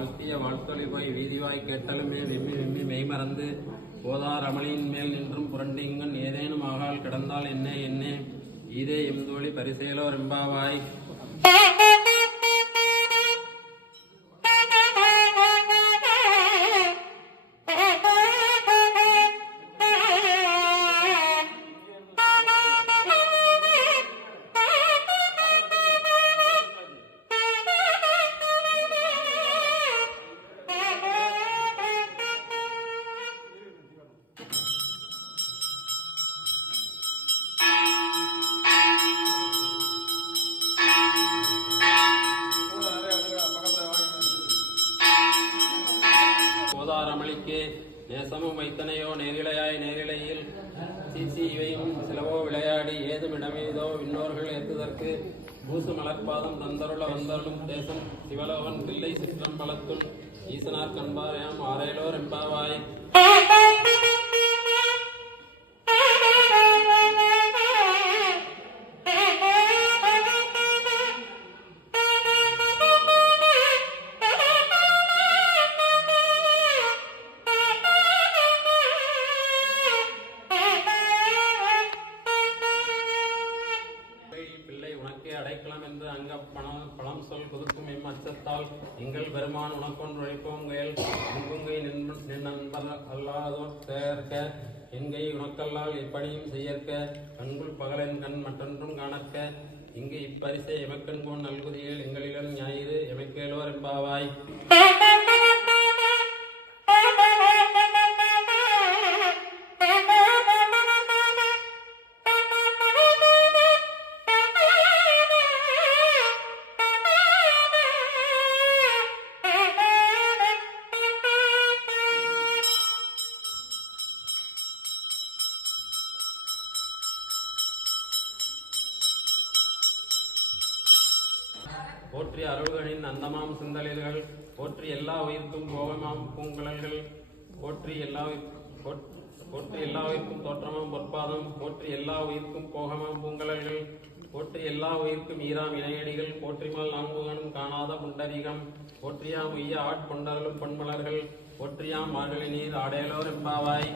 வாழ்த்திய வாழ்த்தொழி போய் வீதிவாய் கேட்டலுமே வெம்மி வெம்மி மெய்மறந்து போதார் அமளியின் மேல் நின்றும் புரண்டிங்கன் ஏதேனும் ஆகால் கிடந்தால் என்ன என்ன இதே எம்தோழி பரிசேலோர் எம்பாவாய். போதாரமளிக்கே நேசமும் வைத்தனையோ நேரிழையாய் நேரிழையில் சீசி இவையும் சிலவோ விளையாடி ஏதுமிடமீதோ விண்ணோர்கள் ஏத்துதற்கு பூசு மலர்பாதம் தந்தருள வந்தருளும் தேசம் சிவலோகன் பிள்ளை சிற்றம்பலத்துள் ஈசனார் கண்பாரையாம் ஆரேலோர் எம்பாவாய். அடைக்கலம் என்று அங்க பழம் சொல் புதுக்கும் அச்சத்தால் எங்கள் பெருமான் உனக்கொன்று உழைப்போங்கள் உங்குங்கை நின் நண்பர் அல்லாதோர் சேர்க்க எங்கை உனக்கல்லால் எப்படியும் செய்யற்க கண்குள் பகலின் கண் மற்றொன்றும் காணற்க இங்கு இப்பரிசை எமக்கண் போன் நல்குதியில் எங்களிடம் ஞாயிறு எமக்கேலோர் எம்பாவாய். போற்றி அருள்களின் அந்தமாம் சிந்தலில்கள் போற்றி எல்லா உயிர்க்கும் போகமாம் பூங்குழல்கள் போற்றி எல்லாவிற்கும் தோற்றமாம் பொற்பாதம் போற்றி எல்லா உயிர்க்கும் போகமாம் பூங்கலல்கள் போற்றி எல்லா உயிர்க்கும் ஈராம் இணையடிகள் போற்றிமல் நான்குகனும் காணாத புண்டரீகம் போற்றியாம் உய்ய ஆட்கொண்டருளும் பொன்மலர்கள் போற்றியாம் மார்கழி நீர் ஆடையலோர் எம்பாவாய்.